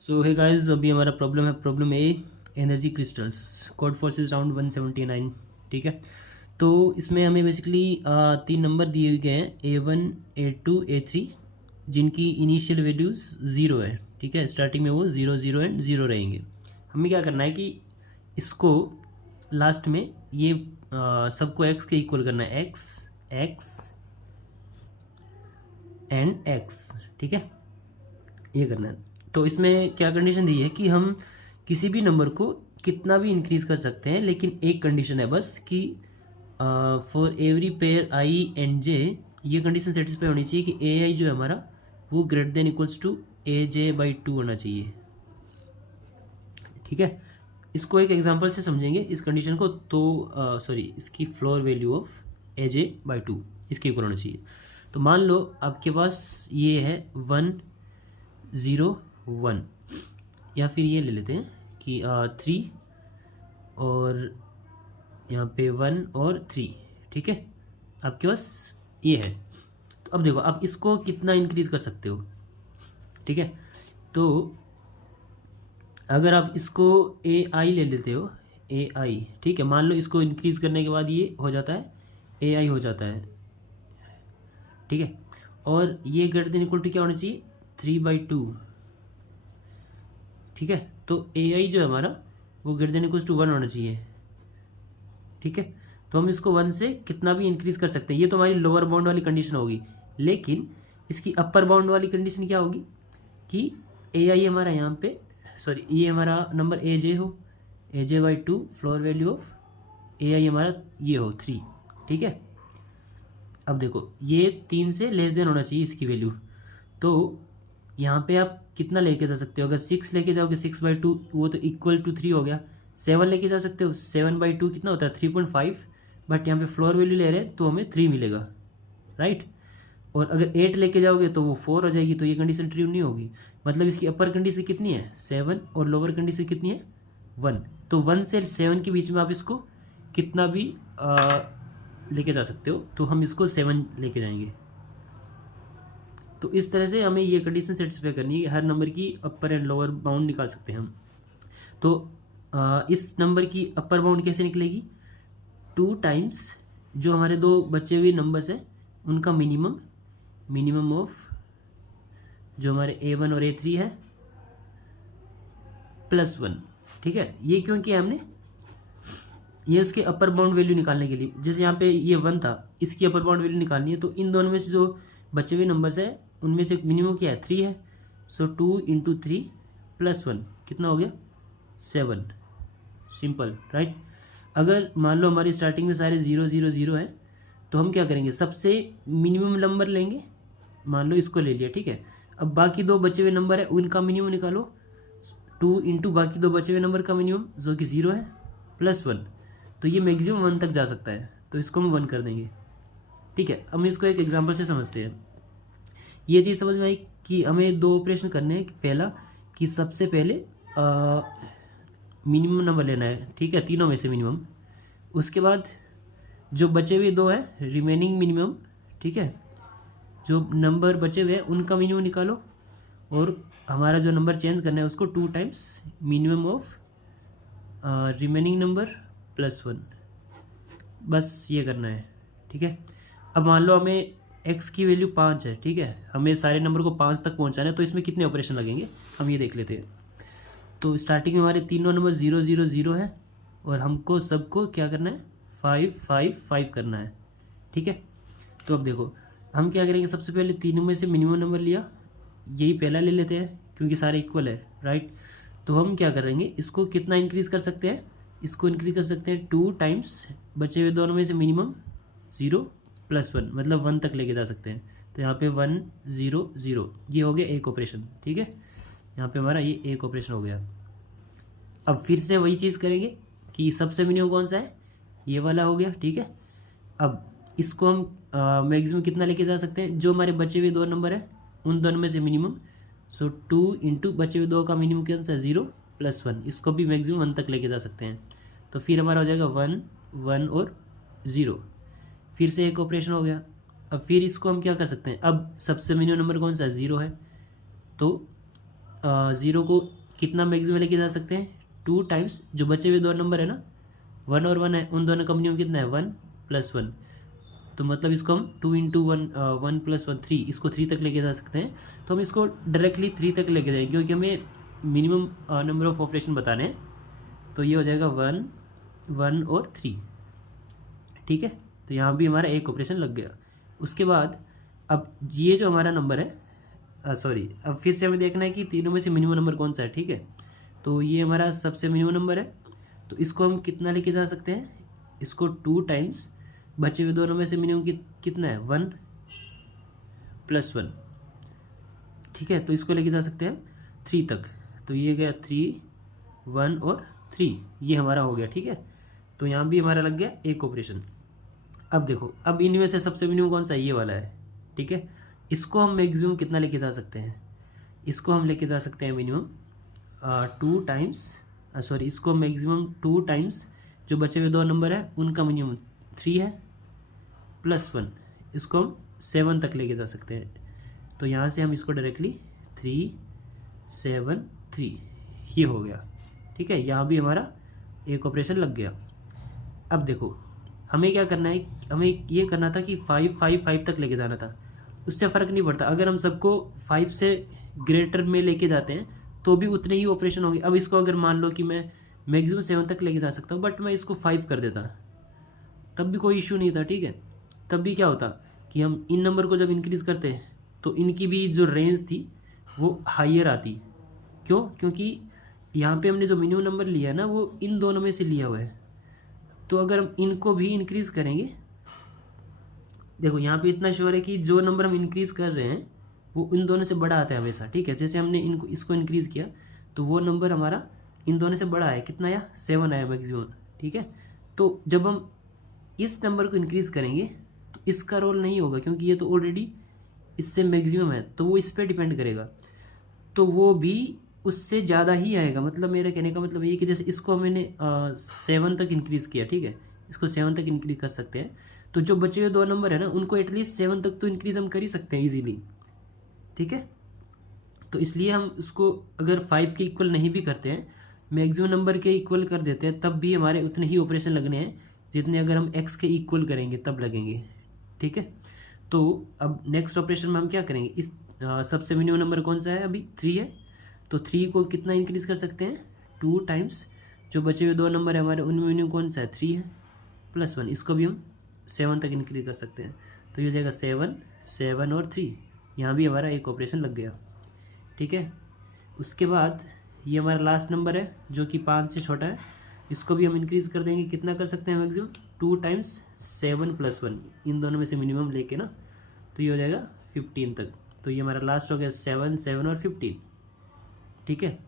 सो hey guys, अभी हमारा problem है problem A, energy crystals, code force is around 179। ठीक है, तो इसमें हमें बेसिकली तीन नंबर दिए गए हैं A1, A2, A3, जिनकी इनिशियल वैल्यूज़ ज़ीरो है। ठीक है, स्टार्टिंग में वो ज़ीरो ज़ीरो एंड ज़ीरो रहेंगे। हमें क्या करना है कि इसको लास्ट में ये सबको x के इक्वल करना है, x x एंड x। ठीक है, ये करना है। तो इसमें क्या कंडीशन दी है कि हम किसी भी नंबर को कितना भी इंक्रीज कर सकते हैं, लेकिन एक कंडीशन है बस कि for every pair I and J ये कंडीशन सेटिस्फाई होनी चाहिए कि ए आई जो है हमारा वो greater than equals to A J by two होना चाहिए। ठीक है, इसको एक एग्जांपल से समझेंगे इस कंडीशन को। तो सॉरी, इसकी floor value of A J by to इसके इक्वल होना चाहिए। तो मान लो आपके पास ये है 1, 0, 1, या फिर ये ले लेते हैं कि 3 और यहाँ पे 1 और 3। ठीक है, आपके पास ये है। तो अब देखो, आप इसको कितना इंक्रीज कर सकते हो। ठीक है, तो अगर आप इसको ए आई ले लेते हो, ए आई, ठीक है, मान लो इसको इंक्रीज करने के बाद ये हो जाता है ए आई हो जाता है। ठीक है, और ये ग्रेटर देन इक्वल टू क्या होना चाहिए, 3/2। ठीक है, तो ए आई जो है हमारा वो ग्रेटर देन इक्वल टू 1 होना चाहिए। ठीक है, तो हम इसको 1 से कितना भी इंक्रीज कर सकते हैं। ये तो हमारी लोअर बाउंड वाली कंडीशन होगी, लेकिन इसकी अपर बाउंड वाली कंडीशन क्या होगी कि ए आई हमारा यहाँ पे, सॉरी, ये हमारा नंबर ए जे हो, A J by two, floor value of A I हमारा ये हो 3। ठीक है, अब देखो ये 3 से लेस देन होना चाहिए इसकी वैल्यू। तो यहाँ पे आप कितना लेके जा सकते हो, अगर 6 लेके जाओगे 6/2 वो तो इक्वल टू 3 हो गया। 7 लेके जा सकते हो, 7/2 कितना होता है 3.5, बट यहाँ पे फ्लोर वैल्यू ले रहे हैं तो हमें 3 मिलेगा, राइट। और अगर 8 लेके जाओगे तो वो 4 हो जाएगी, तो ये कंडीशन ट्रू नहीं होगी। मतलब इसकी अपर कंडीशन कितनी है 7 और लोअर कंडीशन कितनी है 1। तो 1 से 7 के बीच में आप इसको कितना भी लेके जा सकते हो, तो हम इसको 7 लेके जाएंगे। तो इस तरह से हमें ये कंडीशन सेटिस्फाई करनी है कि हर नंबर की अपर एंड लोअर बाउंड निकाल सकते हैं हम। तो इस नंबर की अपर बाउंड कैसे निकलेगी, 2 टाइम्स जो हमारे दो बचे हुए नंबर्स हैं उनका मिनिमम ऑफ जो हमारे A1 और A3 है +1। ठीक है, ये क्यों किया हमने, ये उसके अपर बाउंड वैल्यू निकालने के लिए। जैसे यहाँ पे ये 1 था, इसकी अपर बाउंड वैल्यू निकालनी है, तो इन दोनों में से जो बचे हुए नंबर्स है उनमें से मिनिमम क्या है 3 है। सो 2 × 3 + 1 कितना हो गया 7। Simple, right. अगर मान लो हमारी स्टार्टिंग में सारे 0 0 0 है, तो हम क्या करेंगे, सबसे मिनिमम नंबर लेंगे, मान लो इसको ले लिया। ठीक है, अब बाकी दो बचे हुए नंबर है उनका मिनिमम निकालो, 2 × बाकी दो बचे हुए नंबर का मिनिमम जो कि 0 है +1, तो ये मैक्सिमम 1 तक जा सकता है, तो इसको हम 1 कर देंगे। ठीक है, हम इसको एक एग्जांपल से समझते हैं। ये चीज़ समझ में आई कि हमें दो ऑपरेशन करने हैं। पहला कि सबसे पहले मिनिमम नंबर लेना है, ठीक है, तीनों में से मिनिमम। उसके बाद जो बचे हुए दो है रिमेनिंग मिनिमम, ठीक है, जो नंबर बचे हुए हैं उनका मिनिमम निकालो, और हमारा जो नंबर चेंज करना है उसको 2 times minimum of remaining number +1, बस ये करना है। ठीक है, अब मान लो हमें x की वैल्यू 5 है। ठीक है, हमें सारे नंबर को 5 तक पहुंचाना है, तो इसमें कितने ऑपरेशन लगेंगे हम ये देख लेते हैं। तो स्टार्टिंग में हमारे तीनों नंबर 0 0 0 है, और हमको सबको क्या करना है 5 5 5 करना है। ठीक है, तो अब देखो हम क्या करेंगे, सबसे पहले तीनों में से मिनिमम नंबर लिया, यही पहला ले लेते हैं क्योंकि सारे इक्वल है, राइट। तो हम क्या करेंगे, इसको कितना इंक्रीज कर सकते हैं, इसको इंक्रीज कर सकते हैं 2 टाइम्स बचे हुए दोनों में से मिनिमम 0 + 1, मतलब 1 तक लेके जा सकते हैं। तो यहाँ पे 1 0 0 ये हो गया एक ऑपरेशन। ठीक है, यहाँ पे हमारा ये एक ऑपरेशन हो गया। अब फिर से वही चीज़ करेंगे कि सबसे मिनिमम कौन सा है, ये वाला हो गया। ठीक है, अब इसको हम मैक्सिमम कितना लेके जा सकते हैं, जो हमारे बचे हुए दो नंबर है उन दोनों में से मिनिमम। सो 2 × बचे हुए दो का मिनिमम कौन सा है 0 + 1, इसको भी मैक्सिमम 1 तक लेके जा सकते हैं। तो फिर हमारा हो जाएगा 1 1 और 0, फिर से एक ऑपरेशन हो गया। अब फिर इसको हम क्या कर सकते हैं, अब सबसे मिनिमम नंबर कौन सा है 0 है, तो ज़ीरो को कितना मैक्सिमम लेके जा सकते हैं, 2 टाइम्स जो बचे हुए दो नंबर है ना 1 और 1 है, उन दोनों का मिनिमम कितना है 1 + 1। तो मतलब इसको हम 2 × 1 1 + 1 3, इसको 3 तक लेके जा सकते हैं। तो हम इसको डायरेक्टली 3 तक लेके जाएंगे क्योंकि हमें मिनिमम नंबर ऑफ ऑपरेशन बताने हैं। तो ये हो जाएगा 1 1 और 3, ठीक है। तो यहाँ भी हमारा एक ऑपरेशन लग गया। उसके बाद अब ये जो हमारा नंबर है सॉरी, अब फिर से हमें देखना है कि तीनों में से मिनिमम नंबर कौन सा है, ठीक है। तो ये हमारा सबसे मिनिमम नंबर है, तो इसको हम कितना लेके जा सकते हैं, इसको 2 टाइम्स बचे हुए दोनों में से मिनिमम कितना है 1 + 1, ठीक है। तो इसको लेके जा सकते हैं 3 तक। तो ये गया 3 1 और 3, ये हमारा हो गया, ठीक है। तो यहाँ भी हमारा लग गया एक ऑपरेशन। अब देखो, अब इनमें से सबसे मिनिमम कौन सा है, ये वाला है, ठीक है। इसको हम मैक्सिमम कितना लेके जा सकते हैं, इसको हम लेके जा सकते हैं मिनिमम 2 टाइम्स सॉरी, इसको मैक्सिमम 2 टाइम्स जो बचे हुए दो नंबर है उनका मिनिमम 3 है +1, इसको हम 7 तक लेके जा सकते हैं। तो यहाँ से हम इसको डायरेक्टली 3 7 3 ये हो गया, ठीक है। यहाँ भी हमारा एक ऑपरेशन लग गया। अब देखो हमें क्या करना है, हमें ये करना था कि 5 5 5 तक लेके जाना था। उससे फ़र्क नहीं पड़ता, अगर हम सबको 5 से ग्रेटर में लेके जाते हैं तो भी उतने ही ऑपरेशन होंगे। अब इसको अगर मान लो कि मैं मैक्सिमम 7 तक लेके जा सकता हूँ, बट मैं इसको 5 कर देता तब भी कोई इशू नहीं था, ठीक है। तब भी क्या होता कि हम इन नंबर को जब इंक्रीज़ करते हैं तो इनकी भी जो रेंज थी वो हाइयर आती। क्यों? क्योंकि यहाँ पे हमने जो मिनिमम नंबर लिया है ना वो इन दोनों में से लिया हुआ है। तो अगर हम इनको भी इंक्रीज़ करेंगे, देखो यहाँ पे इतना श्योर है कि जो नंबर हम इंक्रीज़ कर रहे हैं वो इन दोनों से बड़ा आता है हमेशा, ठीक है। जैसे हमने इसको इंक्रीज़ किया तो वो नंबर हमारा इन दोनों से बड़ा है, कितना आया 7 आया मैक्सिमम, ठीक है। तो जब हम इस नंबर को इंक्रीज़ करेंगे तो इसका रोल नहीं होगा क्योंकि ये तो ऑलरेडी इससे मैक्सिमम है, तो वो इस पर डिपेंड करेगा, तो वो भी उससे ज़्यादा ही आएगा। मतलब मेरा कहने का मतलब ये कि जैसे इसको मैंने 7 तक इंक्रीज़ किया, ठीक है, इसको 7 तक इंक्रीज़ कर सकते हैं। तो जो बचे हुए दो नंबर है ना उनको एटलीस्ट 7 तक तो इंक्रीज़ हम कर ही सकते हैं ईजीली, ठीक है। तो इसलिए हम उसको अगर 5 के इक्वल नहीं भी करते हैं, मैक्सिमम नंबर के इक्वल कर देते हैं, तब भी हमारे उतने ही ऑपरेशन लगने हैं जितने अगर हम x के इक्वल करेंगे तब लगेंगे, ठीक है। तो अब नेक्स्ट ऑपरेशन में हम क्या करेंगे, इस सबसे मिनिमम नंबर कौन सा है, अभी 3 है, तो 3 को कितना इंक्रीज़ कर सकते हैं 2 टाइम्स जो बचे हुए दो नंबर है हमारे उनमें मिनिमम कौन सा है 3 है +1, इसको भी हम 7 तक इंक्रीज कर सकते हैं। तो ये हो जाएगा 7 7 और 3, यहाँ भी हमारा एक ऑपरेशन लग गया, ठीक है। उसके बाद ये हमारा लास्ट नंबर है जो कि 5 से छोटा है, इसको भी हम इंक्रीज़ कर देंगे, कितना कर सकते हैं मैक्सिमम 2 टाइम्स 7 + 1, इन दोनों में से मिनिमम लेके ना, तो ये हो जाएगा 15 तक। तो ये हमारा लास्ट हो गया 7 7 और 15, ठीक है।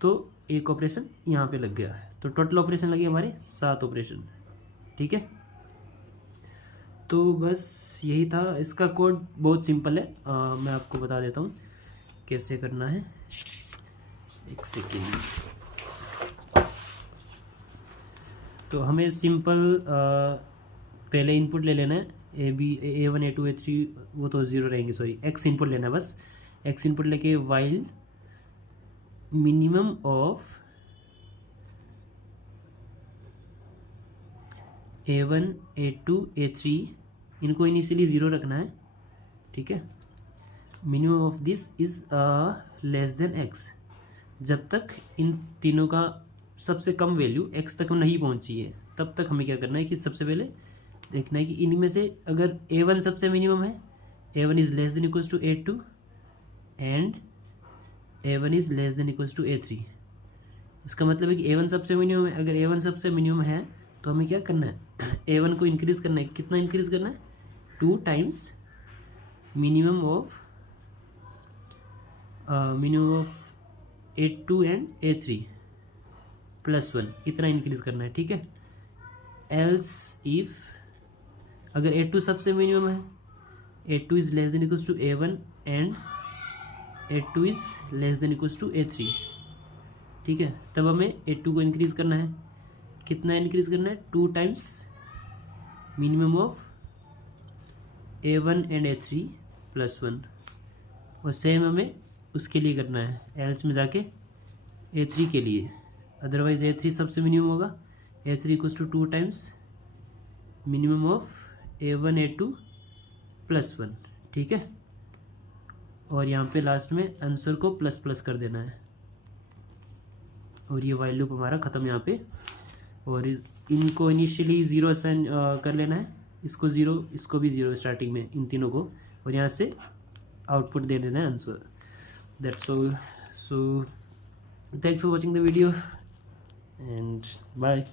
तो एक ऑपरेशन यहाँ पे लग गया है, तो टोटल ऑपरेशन लगे हमारे 7 ऑपरेशन, ठीक है। तो बस यही था, इसका कोड बहुत सिंपल है, मैं आपको बता देता हूँ कैसे करना है, एक सेकेंड। तो हमें सिंपल पहले इनपुट ले लेना है, A1 A2 A3 वो तो 0 रहेंगे, सॉरी x इनपुट लेना है बस। x इनपुट लेके while minimum of A1 A2 A3 इनको इनिशियली 0 रखना है, ठीक है। Minimum of this is less then x, जब तक इन तीनों का सबसे कम वैल्यू x तक नहीं पहुंची है तब तक हमें क्या करना है कि सबसे पहले देखना है कि इनमें से अगर A1 सबसे मिनिमम है, A1 is less than equals to A2 and A1 is less than equals to A3। इसका मतलब है कि A1 सबसे मिनिमम है, अगर A1 सबसे मिनिमम है तो हमें क्या करना है A1 को इंक्रीज़ करना है, कितना इंक्रीज़ करना है 2 times minimum of A2 and A3 +1, इतना इंक्रीज़ करना है, ठीक है। एल्स इफ अगर A2 सबसे मिनिमम है, A2 is less than equals to A1 and A2 is less than equals to A3, ठीक है, तब हमें A2 को इंक्रीज़ करना है, कितना इंक्रीज़ करना है 2 times minimum of A1 and A3 +1, और सेम हमें उसके लिए करना है, एल्स में जाके A3 के लिए, अदरवाइज A3 सबसे मिनिमम होगा। A3 equals to 2 times minimum of A1 A2 plus 1, ठीक है। और यहाँ पे लास्ट में आंसर को प्लस प्लस कर देना है और ये वाइल लूप हमारा ख़त्म यहाँ पे। और इनको इनिशियली ज़ीरो असाइन कर लेना है, इसको ज़ीरो, इसको भी ज़ीरो स्टार्टिंग में, इन तीनों को, और यहाँ से आउटपुट दे देना है answer. That's all. So thanks for watching the video and bye.